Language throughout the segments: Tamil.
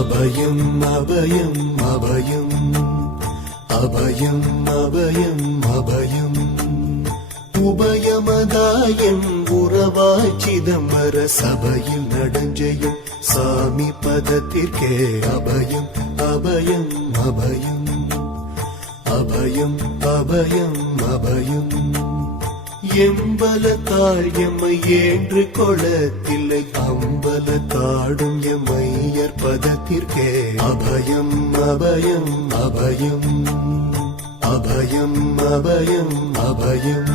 அபயம் அபயம் அபயம் அபயம் அபயம் அபயம் உபயமதாயம் உறவாய் சிதம்பர சபையில் நடஞ்செய்யும் சாமி பதத்திற்கே அபயம் அபயம் அபயம் அபயம் அபயம் அபயம் எம்பலத்தாள் எம்மை ஏன்று கொளத்தில்லை அம்பலத்தாடும் எம்மையர் பதத்திற்கே அபயம் அபயம் அபயம் அபயம் அபயம் அபயம்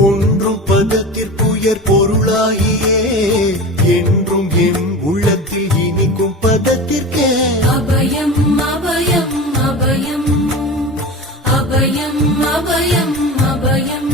ஒன்றும் பதத்திற்குயர் பொருளாகியே என்றும் என் உள்ளத்தில் இனிக்கும் பதத்திற்கே அபயம் அபயம் அபயம் அபயம் அபயம் அபயம்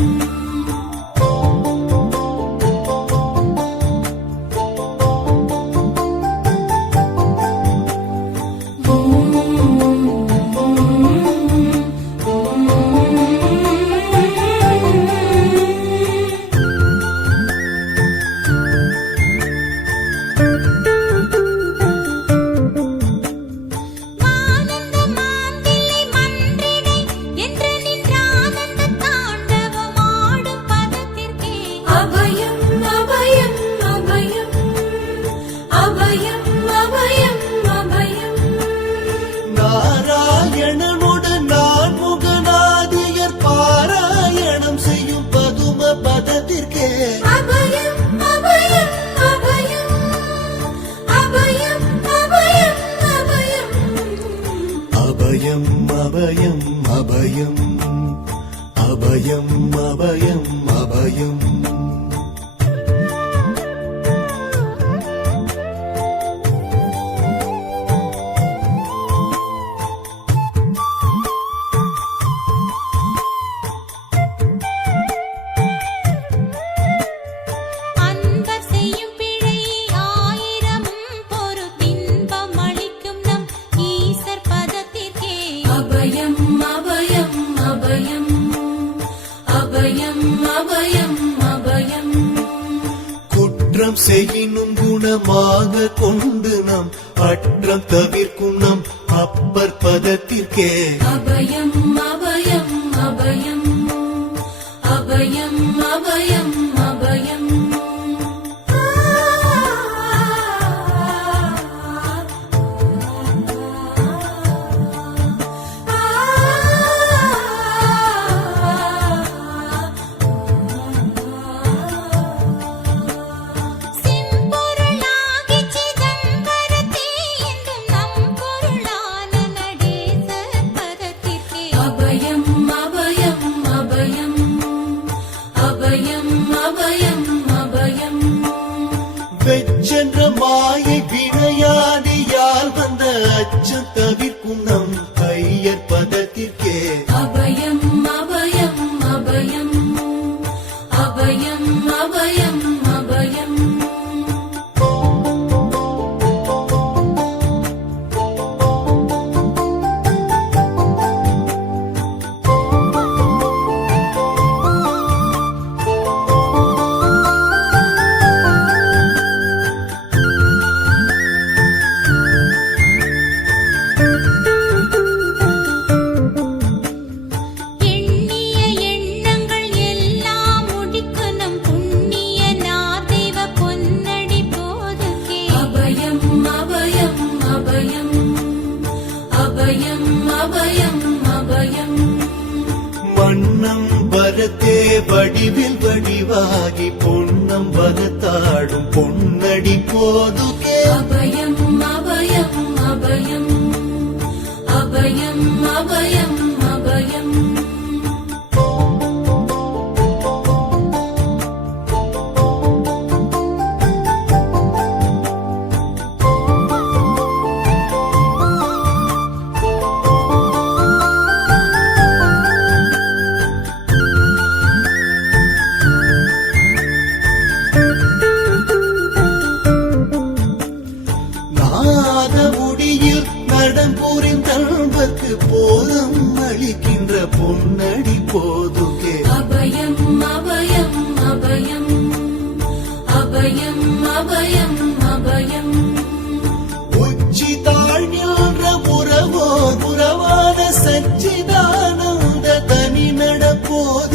நாராயணனுடன் நான் முகநாதியர் பாராயணம் செய்யும் பதும பதத்திற்கே அபயம் அபயம் அபயம் அபயம் அபயம் அபயம் அபயம் அபயம் அபயம் அபயம் அபயம் அபயம் குற்றம் செய்யினும் குணமாக கொண்டு நாம் அற்றம் தவிர்க்கும் நம் அப்பர் பதத்திற்கே அபயம் அபயம் அபயம் அபயம் அபயம் அபயம் வெச்சென்ற மாயை வினையாதியால் வந்த அச்சம் தவிர்க்கும் நம் ஐயர் பதத்திற்கே அபயம் அபயம் அபயம் அபயம் அபயம் அபயம் மன்னம் வரத்தே வடிவில் வடிவாகி பொன்னம் வரத்தாடும் பொன்னடி போதுகே அபயம் அபயம் அபயம் அபயம் அபயம் அபயம் மாத முடியில் நடம் புரிந்தல்வர்க்கு போதம் அளிக்கின்ற பொன்னடி போதுகே அபயம் அபயம் அபயம் அபயம் அபயம் அபயம்